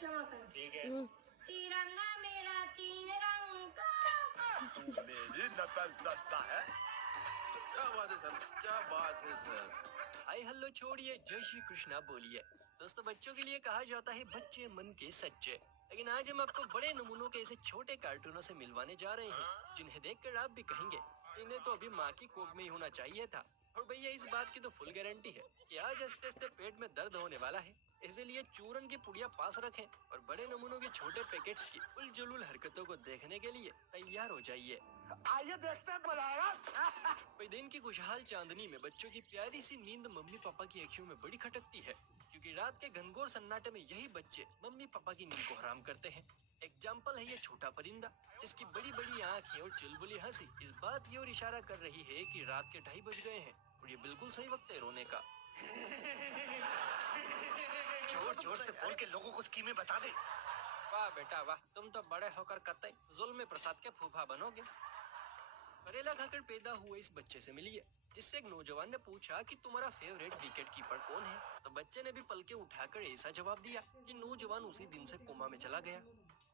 चमक ठीक है। तिरंगा मेरा 3 रंग का। मेरी नकल करता है। क्या बात है सर, क्या बात है सर। हाय हेलो छोड़िए, जय श्री कृष्णा बोलिए। दोस्तों, बच्चों के लिए कहा जाता है बच्चे मन के सच्चे, लेकिन आज हम आपको बड़े नमूनों के ऐसे छोटे कार्टूनों से मिलवाने जा रहे हैं जिन्हें देखकर आप भी कहेंगे इन्हें तो अभी माँ की कोख में ही होना चाहिए था। और भैया इस बात की तो फुल गारंटी है कि आज हंसते हंसते पेट में दर्द होने वाला है। इसीलिए चूरन की पुड़िया पास रखें और बड़े नमूनों के छोटे पैकेट्स की उलझुल हरकतों को देखने के लिए तैयार हो जाइए। आइए देखते हैं बुलाएगा। कोई दिन की खुशहाल चांदनी में बच्चों की प्यारी सी नींद मम्मी पापा की आंखों में बड़ी खटकती है, क्योंकि रात के घनघोर सन्नाटे में यही बच्चे मम्मी पापा की नींद को हराम करते हैं। एग्जाम्पल है ये छोटा परिंदा, जिसकी बड़ी बड़ी आंखें और चुलबुली हंसी इस बात की ओर इशारा कर रही है कि रात के 2:30 बज गए हैं और ये बिल्कुल सही वक्त है रोने का। जोर जोर से बोल के लोगों को स्कीमें बता दे। वाह बेटा वाह, तुम तो बड़े होकर कतई जुल्म प्रसाद के फूफा बनोगे। करेला खाकर पैदा हुए इस बच्चे से मिलिए, जिससे एक नौजवान ने पूछा कि तुम्हारा फेवरेट विकेट कीपर कौन है। तो बच्चे ने भी पलके उठाकर ऐसा जवाब दिया कि नौजवान उसी दिन से कोमा में चला गया।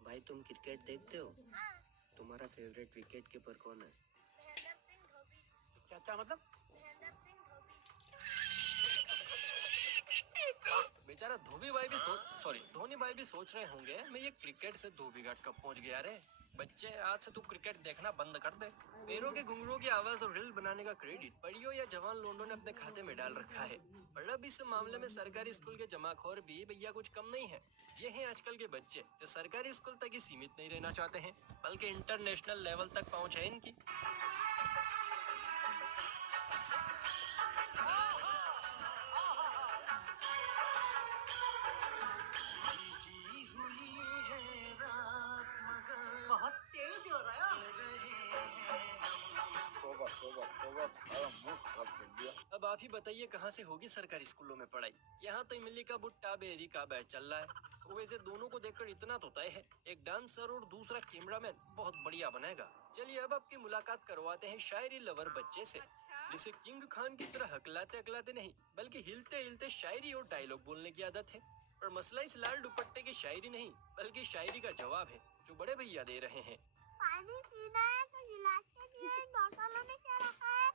भाई तुम क्रिकेट देखते हो? हाँ। तुम्हारा फेवरेट विकेट कीपर कौन है? महेंद्र सिंह धोबी। क्या मतलब? महेंद्र सिंह धोबी। बेचारा धोनी भाई भी सोच रहे होंगे मैं ये क्रिकेट से धोबी घाट कब पहुंच गया रे। बच्चे, आज से तू क्रिकेट देखना बंद कर दे। पैरों के घुंघरूओं की आवाज और रील बनाने का क्रेडिट परियों या जवान लोंडों ने अपने खाते में डाल रखा है। और अब इस मामले में सरकारी स्कूल के जमाखोर भी भैया कुछ कम नहीं है। ये हैं आजकल के बच्चे जो सरकारी स्कूल तक ही सीमित नहीं रहना चाहते हैं, बल्कि इंटरनेशनल लेवल तक पहुंच है इनकी। बहुत तेज हो रहा है। अब आप ही बताइए कहाँ से होगी सरकारी स्कूलों में पढ़ाई। यहाँ तो इमली का भुट्टा बेरी का बैच चल रहा है। वैसे दोनों को देखकर इतना तो तय है, एक डांसर और दूसरा कैमरामैन बहुत बढ़िया बनेगा। चलिए अब आपकी मुलाकात करवाते हैं शायरी लवर बच्चे से, जिसे किंग खान की तरह हकलाते हकलाते नहीं बल्कि हिलते हिलते शायरी और डायलॉग बोलने की आदत है। और मसला इस लाल दुपट्टे की शायरी नहीं बल्कि शायरी का जवाब है जो बड़े भैया दे रहे हैं। पानी पीना है तो गिलास के लिए बोतलों में क्या रखा है?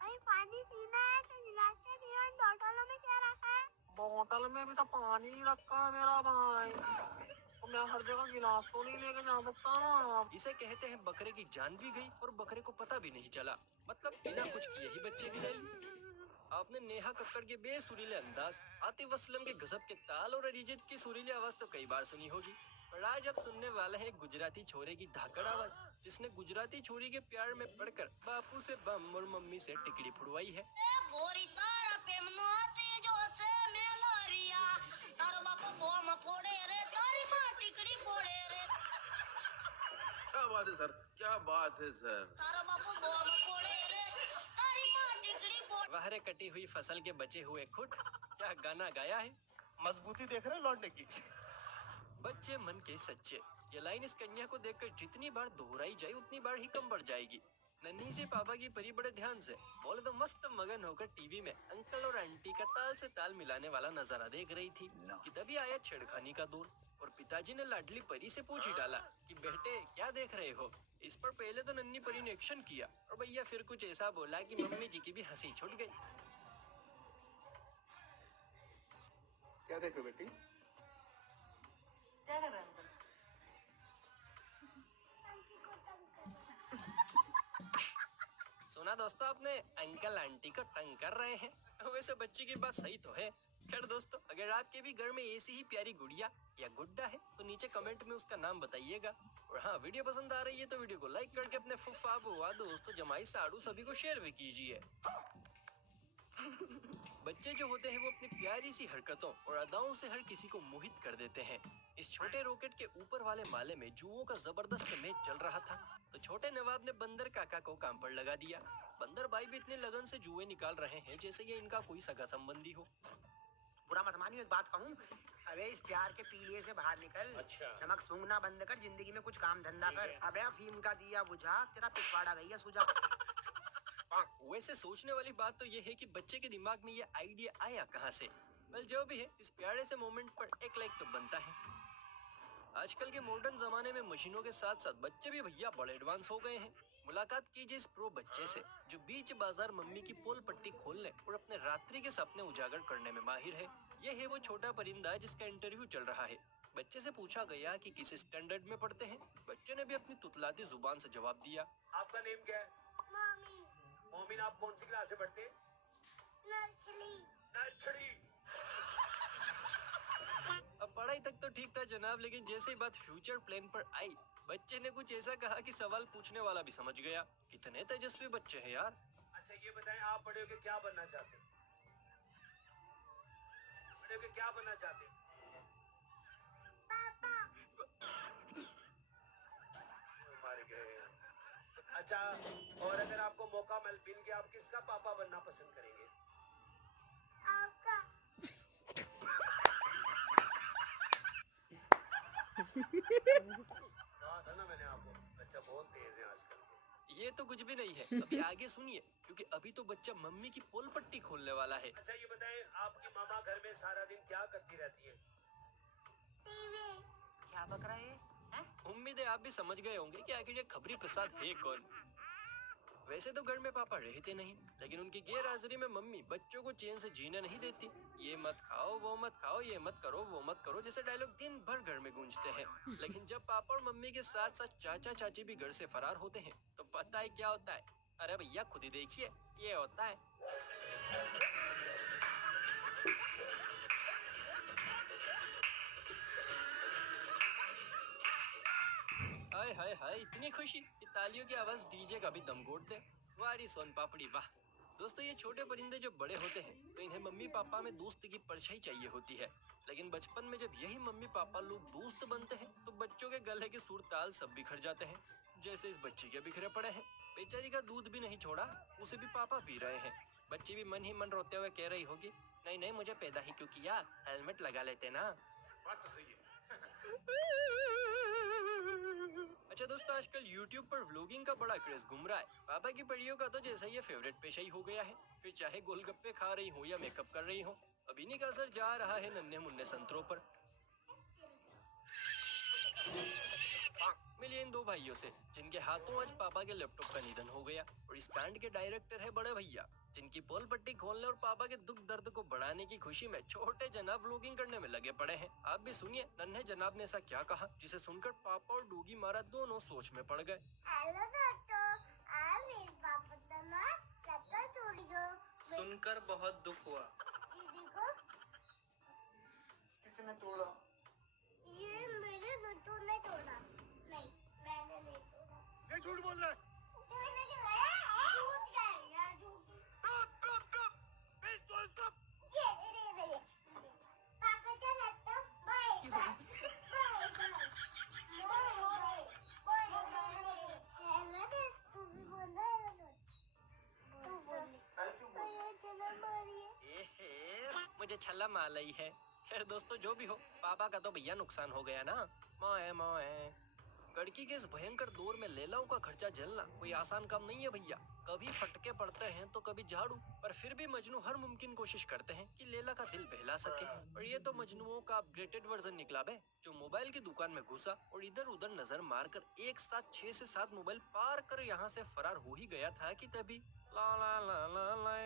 भाई पानी पीना है तो गिलास के लिए बोतलों में क्या रखा है? बोतल में भी तो पानी ही रखा है मेरा भाई। तो मैं हर जगह गिलास तो नहीं लेके जा सकता ना। इसे कहते हैं बकरे की जान भी गई और बकरे को पता भी नहीं चला। मतलब बिना कुछ किए ही बच्चे की ले ली। आपने नेहा कक्कड़ के बेसुरीले अंदाज, आतिफ असलम के गजब के ताल और अरिजीत की सुरीली आवाज तो कई बार सुनी होगी, पर आज आप सुनने वाले हैं गुजराती छोरे की धाकड़ आवाज, जिसने गुजराती छोरी के प्यार में पड़कर बापू से बम और मम्मी से टिकड़ी फुड़वाई है। क्या बात है सर, क्या बात है सर। वाह रे कटी हुई फसल के बचे हुए खुट, क्या गाना गाया है। मजबूती देख रहे लौटने की। बच्चे मन के सच्चे, ये लाइन इस कन्या को देखकर जितनी बार दोहराई जाए उतनी बार ही कम बढ़ जाएगी। नन्ही से पापा की परी बड़े ध्यान से बोले तो मस्त मगन होकर टीवी में अंकल और आंटी का ताल से ताल मिलाने वाला नजारा देख रही थी कि तभी आया छेड़खानी का दौर और पिताजी ने लाडली परी से पूछ ही डाला कि बेटे क्या देख रहे हो। इस पर पहले तो नन्ही परी ने एक्शन किया और भैया फिर कुछ ऐसा बोला कि मम्मी जी की भी हंसी छूट गई। क्या देखो बेटी? क्या कर रहे हैं? सुना दोस्तों आपने, अंकल आंटी को तंग कर रहे हैं। वैसे बच्ची की बात सही तो है। खैर दोस्तों, अगर आपके भी घर में ऐसी ही प्यारी गुड़िया या गुड्डा है तो नीचे कमेंट में उसका नाम बताइएगा। और हाँ, वीडियो पसंद आ रही है तो वीडियो को लाइक करके अपने फुफ्फा बुआ दोस्तों जमाई साड़ू सभी को शेयर भी कीजिए। बच्चे जो होते हैं वो अपनी प्यारी सी हरकतों और अदाओं से हर किसी को मोहित कर देते हैं। इस छोटे रॉकेट के ऊपर वाले माले में जुओं का जबरदस्त मैच चल रहा था तो छोटे नवाब ने बंदर काका को काम पर लगा दिया। बंदर भाई भी इतने लगन से जुए निकाल रहे हैं जैसे ये इनका कोई सगा संबंधी हो। बुरा मत मानियो, एक बात कहूँ, अबे इस प्यार के पीलिए से बाहर निकल। अच्छा। नमक सूंघना बंद कर, जिंदगी में कुछ काम धंधा कर। अबे अफीम का दिया बुझा, तेरा पिछवाड़ा गई है सुझा। वैसे सोचने वाली बात तो ये है कि बच्चे के दिमाग में ये आइडिया आया कहाँ से। वेल जो भी है, इस प्यारे से मोमेंट पर एक लाइक तो बनता है। आजकल के मॉडर्न जमाने में मशीनों के साथ साथ बच्चे भी भैया बड़े एडवांस हो गए हैं। मुलाकात कीजिए इस प्रो बच्चे से जो बीच बाजार मम्मी की पोल पट्टी खोलने और अपने रात्रि के सपने उजागर करने में माहिर है। ये है वो छोटा परिंदा जिसका इंटरव्यू चल रहा है। बच्चे से पूछा गया कि किस स्टैंडर्ड में पढ़ते हैं। बच्चे ने भी अपनी तुतलाती जुबान से जवाब दिया। आपका नेम क्या है? मम्मी मोमिन, आप कौन सी क्लास में पढ़ते हैं? Nursery nursery. अब पढ़ाई तक तो ठीक था जनाब, लेकिन जैसे ही बात फ्यूचर प्लान पर आई, बच्चे ने कुछ ऐसा कहा कि सवाल पूछने वाला भी समझ गया। कितने तेजस्वी बच्चे हैं यार। अच्छा ये बताएं, आप बड़े होके क्या बनना चाहते हैं? बड़े होके क्या बनना चाहते हैं? पापा मर गए। अच्छा, और अगर आपको मौका मिल के आप किसका पापा बनना पसंद करेंगे? आपका कहा था ना मैंने आपको, बच्चा बहुत तेज है आजकल। ये तो कुछ भी नहीं है, अभी आगे सुनिए, क्योंकि अभी तो बच्चा मम्मी की पोल पट्टी खोलने वाला है। अच्छा ये बताएं, आपकी मामा घर में सारा दिन क्या करती रहती है? टीवी क्या बक रहा है? उम्मीद है आप भी समझ गए होंगे कि आखिर ये खबरी प्रसाद है कौन। वैसे तो घर में पापा रहते नहीं, लेकिन उनकी गैर हाजिरी में मम्मी बच्चों को चैन से जीने नहीं देती। ये मत खाओ, वो मत खाओ, ये मत करो, वो मत करो जैसे डायलॉग दिन भर घर में गूंजते हैं। लेकिन जब पापा और मम्मी के साथ साथ चाचा चाची भी घर से फरार होते हैं तो पता है क्या होता है? अरे भैया खुद ही देखिए, ये होता है। हाय हाय हाय, इतनी खुशी कि तालियों की आवाज डीजे का भी दम घोट दे। वारी सोन पापड़ी वाह। दोस्तों ये छोटे परिंदे जब बड़े होते हैं तो इन्हें मम्मी पापा में दोस्ती की परछाई चाहिए होती है। लेकिन बचपन में जब यही मम्मी पापा लोग दोस्त बनते हैं तो बच्चों के गले के सुर ताल सब बिखर जाते हैं, जैसे इस बच्ची के बिखरे पड़े हैं। बेचारी का दूध भी नहीं छोड़ा, उसे भी पापा पी रहे हैं। बच्ची भी मन ही मन रोते हुए कह रही होगी, नहीं नहीं मुझे पैदा ही क्यों किया, हेलमेट लगा लेते ना। बात तो सही है। अच्छा दोस्तों, आजकल YouTube पर व्लॉगिंग का बड़ा क्रेज घूम रहा है। पापा की पड़ियों का तो जैसा ये फेवरेट पेशा ही हो गया है। फिर चाहे गोलगप्पे खा रही हो या मेकअप कर रही हो, अब इन्हीं का असर जा रहा है नन्हे मुन्ने संतरों पर। मिलिए इन दो भाइयों से जिनके हाथों आज पापा के लैपटॉप का निधन हो गया, और इस कांड के डायरेक्टर है बड़े भैया, जिनकी पोल पट्टी खोलने और पापा के दुख दर्द को बढ़ाने की खुशी में छोटे जनाब व्लॉगिंग करने में लगे पड़े हैं। आप भी सुनिए नन्हे जनाब ने ऐसा क्या कहा जिसे सुनकर पापा और डूगी मारा दोनों सोच में पड़ गए। हेलो दोस्तों, आज मेरे पापा तो ना सबका तोड़ गया। सुनकर बहुत दुख हुआ। दीदी को किसने तोड़ा? ये मेरे लड्डू ने तोड़ा। नहीं, मैंने नहीं तोड़ा। ये झूठ बोल रहा है। तूने तोड़ा? झूठ कहेगा, झूठ। ये रे। पापा का लड्डू बाय बाय। बाय। तू भी बोल रहा है? तू बोल। चलो मारिए। एहे, मुझे छल्ला मार रही है। खैर दोस्तों जो भी हो, पापा का तो भैया नुकसान हो गया ना। मोए मोए। कड़की के इस भयंकर दौर में लैलाओं का खर्चा झेलना कोई आसान काम नहीं है भैया। कभी फटके पड़ते हैं तो कभी झाड़ू, पर फिर भी मजनू हर मुमकिन कोशिश करते हैं कि लैला का दिल बहला सके। और ये तो मजनुओं का अपग्रेडेड वर्जन निकला बे, जो मोबाइल की दुकान में घुसा और इधर उधर नजर मारकर एक साथ 6 से 7 मोबाइल पार कर यहाँ से फरार हो ही गया था कि तभी ला ला ला ला ला।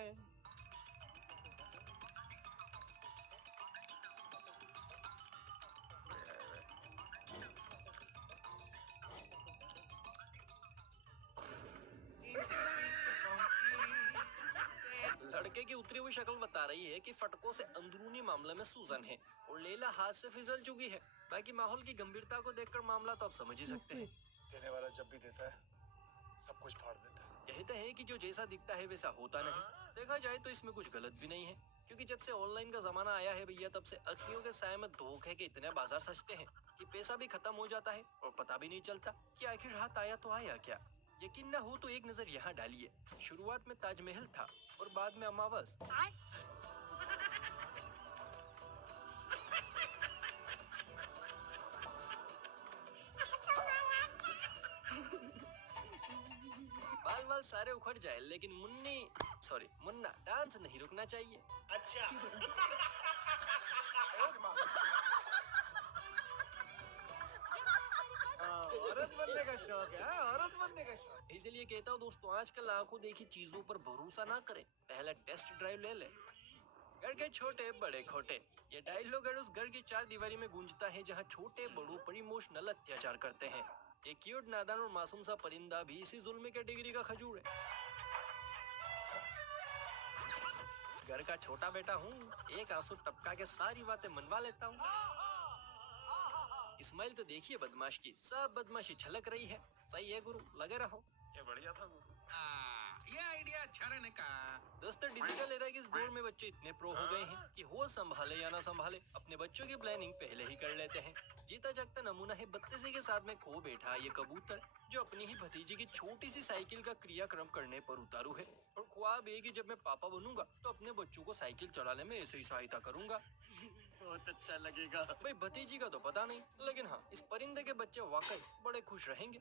लड़के की उतरी हुई शक्ल बता रही है कि फटकों से अंदरूनी मामले में सूजन है और लैला हाथ से फिसल चुकी है। बाकी माहौल की गंभीरता को देखकर मामला तो आप समझ ही सकते हैं। देने वाला जब भी देता है सब कुछ फाड़ देता है। कहते हैं कि जो जैसा दिखता है वैसा होता नहीं। देखा जाए तो इसमें कुछ गलत भी नहीं है, क्योंकि जब से ऑनलाइन का जमाना आया है भैया, तब से अखियों के साए में धोखे के इतने बाजार सजते हैं कि पैसा भी खत्म हो जाता है और पता भी नहीं चलता कि आखिर हाथ आया तो आया क्या। यकीन ना हो तो एक नजर यहाँ डालिए। शुरुआत में ताजमहल था और बाद में अमावस। बाल बाल सारे उखड़ मर जाए, लेकिन मुन्ना डांस नहीं रुकना चाहिए। औरत बनने का शौक है, औरत बनने का शौक। इसलिए कहता हूँ दोस्तों, आजकल आंखों देखी चीजों पर भरोसा ना करें, पहला टेस्ट ड्राइव ले ले। घर के छोटे बड़े खोटे, ये डायलॉग उस घर की चार दीवारी में गूंजता है जहाँ छोटे बड़ों पर इमोशनल अत्याचार करते हैं। एक क्यूट नादान और मासूम सा परिंदा भी इसी जुल्म के डिग्री का खजूर है। घर का छोटा बेटा हूँ, एक आंसू टपका के सारी बातें मनवा लेता हूँ। इस्माइल तो देखिए बदमाश की, सब बदमाशी छलक रही है। सही है गुरु, लगे रहो। ये बढ़िया था गुरु। ये आइडिया अच्छा रहने का। दोस्तों, डिजिटल एरा के इस दौर में बच्चे इतने प्रो हो गए हैं कि हो संभाले या ना संभाले, अपने बच्चों की प्लानिंग पहले ही कर लेते हैं। जीता जागता नमूना है बत्तीसी के साथ में खो बैठा ये कबूतर, जो अपनी ही भतीजी की छोटी सी साइकिल का क्रियाक्रम करने पर उतारू है। और ख्वाब है कि जब मैं पापा बनूंगा तो अपने बच्चों को साइकिल चलाने में ऐसे ही सहायता करूंगा। बहुत अच्छा लगेगा। भाई भतीजी का तो पता नहीं, लेकिन हाँ, इस परिंदे के बच्चे वाकई बड़े खुश रहेंगे।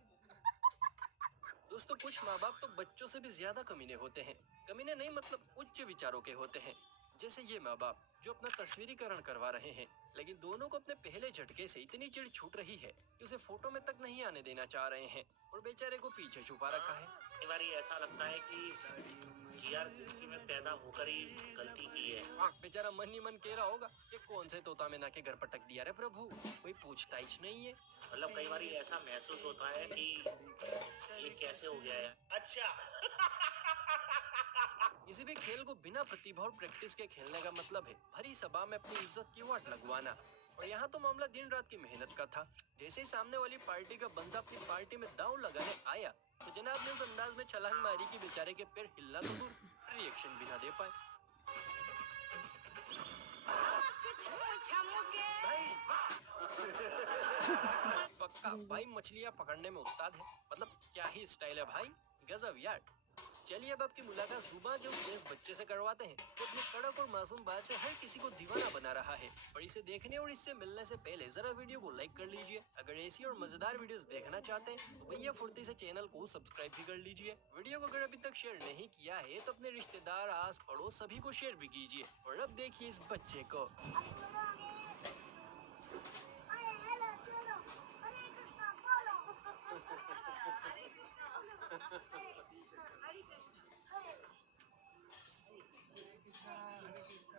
दोस्तों, कुछ माँ बाप तो बच्चों से भी ज्यादा कमीने होते हैं। कमीने नहीं मतलब उच्च विचारों के होते हैं। जैसे ये माँ बाप जो अपना तस्वीरीकरण करवा रहे हैं, लेकिन दोनों को अपने पहले झटके से इतनी चिढ़ छूट रही है कि उसे फोटो में तक नहीं आने देना चाह रहे हैं और बेचारे को पीछे छुपा रखा है। कई बार ऐसा लगता है कि यार जिंदगी में पैदा होकर ही गलती की है। बेचारा मन ही मन कह रहा होगा कि कौन से तोता मैना के घर पटक दिया रे प्रभु, कोई पूछता ही नहीं है। मतलब कई बार ऐसा महसूस होता है कि ये कैसे हो गया है। अच्छा। किसी भी खेल को बिना प्रतिभा और प्रैक्टिस के खेलने का मतलब है भरी सभा में अपनी इज्जत की वाट लगवाना। और यहाँ तो मामला दिन रात की मेहनत का था। जैसे ही सामने वाली पार्टी का बंदा अपनी पार्टी में दांव लगाने आया तो जनाब ने उस अंदाज में छलांग मारी कि बेचारे के पैर हिलना तो दूर, रिएक्शन भी ना दे पाए। पक्का भाई मछलियाँ पकड़ने में उस्ताद है, मतलब क्या ही स्टाइल है भाई, गजब यार। चलिए अब आपकी मुलाकात जुबान के उस देश बच्चे से करवाते हैं जो अपनी कड़क और मासूम बात से हर किसी को दीवाना बना रहा है। और इसे देखने और इससे मिलने से पहले जरा वीडियो को लाइक कर लीजिए। अगर ऐसी और मजेदार वीडियोस देखना चाहते हैं तो भैया फुर्ती से चैनल को सब्सक्राइब भी कर लीजिए। वीडियो को अगर अभी तक शेयर नहीं किया है तो अपने रिश्तेदार, आस पड़ोस सभी को शेयर भी कीजिए। और अब देखिए इस बच्चे को। Hare Krishna.